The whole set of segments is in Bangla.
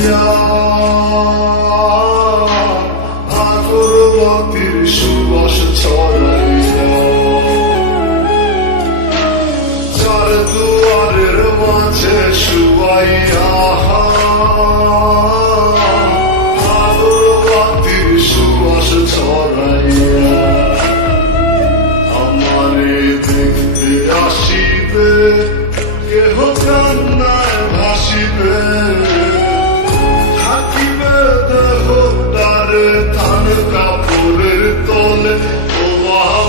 ছড়াইয়া আগরবাতির সুবাস ছড়াইয়া চার দুয়ারের মাঝে শুয়াইয়া আগরবাতির সুবাস ছড়াইয়া আমারে দেখতে আসিবে কেহ কান্নায় ভাসিবে থাকিবে দেহ তারে থান কাপড়ের তলে ও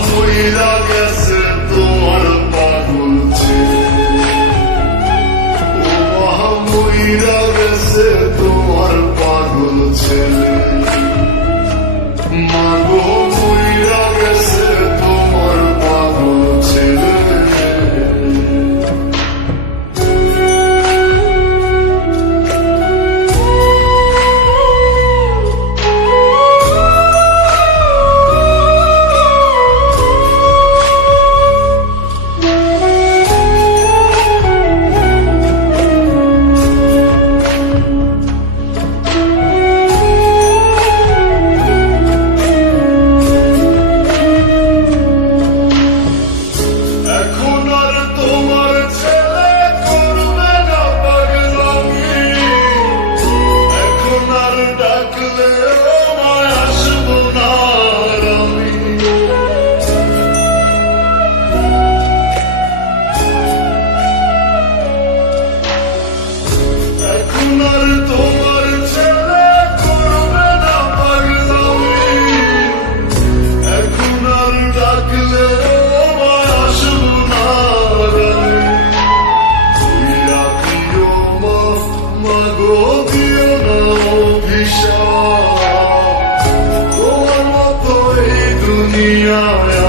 মইরা গেছে তোমার পাগল ছেলে ও মইরা গেছে তোমার পাগল ছেলে মাগো মইরা গেছে তোমার পাগল ছেলে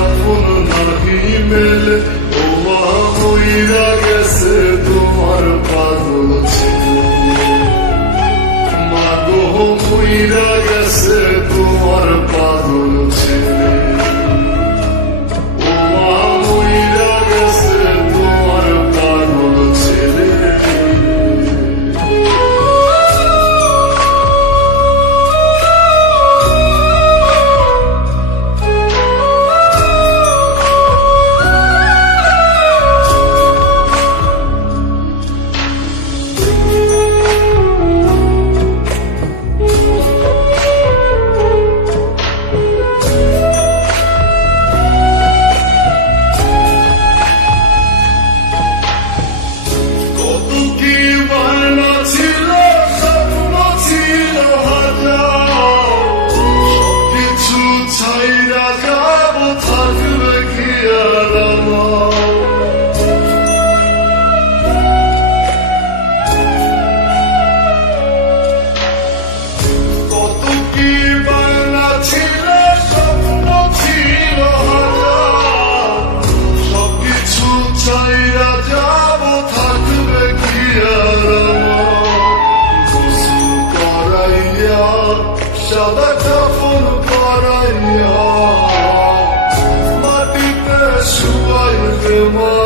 আপন নাহি মেলে ও মইরা গেছে তোমার পাগল ছেলে মাগো মইরা গেছে তোমার পাগল ছেলে ও মইরা গেছে তোমার পাগল ছেলে সাদা কাপড় পরাইয়া মাটিতে শুয়াইবে মা